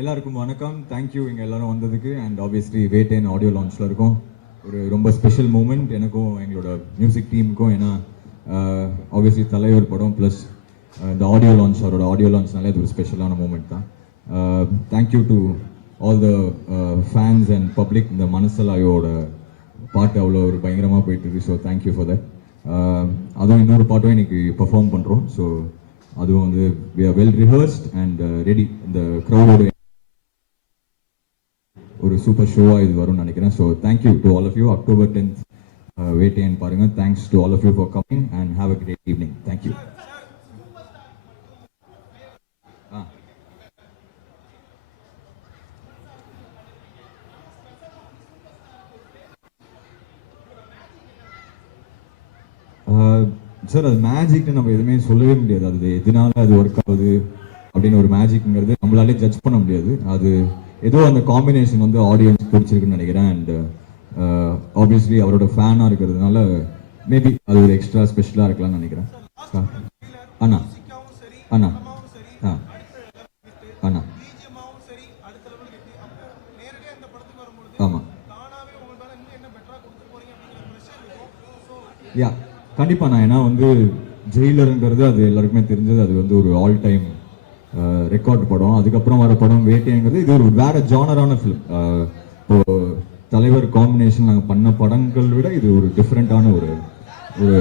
எல்லாருக்கும் வணக்கம். தேங்க்யூ இங்கே எல்லாரும் வந்ததுக்கு. அண்ட் ஆப்வியஸ்லி வேட்டேன் ஆடியோ லான்ச்சில் இருக்கும். ஒரு ரொம்ப ஸ்பெஷல் மூமெண்ட் எனக்கும் எங்களோட மியூசிக் டீமுக்கும். ஏன்னா ஆப்வியஸ்லி தலைவர் படம் ப்ளஸ் இந்த ஆடியோ லான்ச், அவரோட ஆடியோ லான்ச்னாலே அது ஒரு ஸ்பெஷலான மூமெண்ட் தான். Thank you to all the fans and public. இந்த மனசலாயோட பாட்டு அவ்வளோ ஒரு பயங்கரமாக போயிட்டுருக்கு. So thank you for that. அதுவும் இன்னொரு பாட்டும் இன்னைக்கு பர்ஃபார்ம் பண்ணுறோம். ஸோ அதுவும் வந்து we are well rehearsed and ready. இந்த க்ரௌடோட ஒரு சூப்பர் ஷோவாக இது வரும்னு நினைக்கிறேன். So thank you to all of you. October 10th Vettaiyan பாருங்க. Thanks to all of you for coming and have a great evening. Thank you. Sir, அது மேஜிக்னு நம்ம எதுவுமே சொல்லவே முடியாது. அது எதனால அது ஒர்க் ஆகுது அப்படின்னு ஒரு மேஜிக்ங்கிறது நம்மளாலே ஜட்ஜ் பண்ண முடியாது. அது ஏதோ அந்த காம்பினேஷன் வந்து ஆடியன்ஸ் பிடிச்சிருக்குன்னு நினைக்கிறேன். அண்ட் ஆப்வியஸ்லி அவரோட ஃபேனாக இருக்கிறதுனால மேபி அது ஒரு எக்ஸ்ட்ரா ஸ்பெஷலாக இருக்கலாம்னு நினைக்கிறேன். அண்ணா அண்ணா ஆ அண்ணா ஆமாம். யா கண்டிப்பாக. நான் ஏன்னா வந்து ஜெயிலருங்கிறது அது எல்லாருக்குமே தெரிஞ்சது. அது வந்து ஒரு ஆல் டைம் ரெக்கார்ட் படம். அதுக்கப்புறம் வர படம் வேட்டைங்கிறது இது ஒரு வேற ஜானரான ஃபிலிம். இப்போ தலைவர் காம்பினேஷன் நாங்கள் பண்ண படங்கள் விட இது ஒரு டிஃப்ரெண்டான ஒரு ஒரு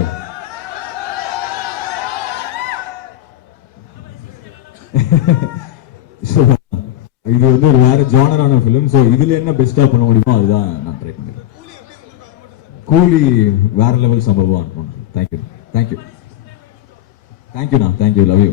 இது வந்து ஒரு வேற ஜானரான ஃபிலிம். ஸோ இதுல என்ன பெஸ்டா பண்ண முடியுமோ அதுதான் நான் ட்ரை பண்ணிருக்கேன். கூலி வேற லெவல் சம்பவம். தேங்க்யூ தேங்க்யூ தேங்க்யூண்ணா. தேங்க்யூ. Love you.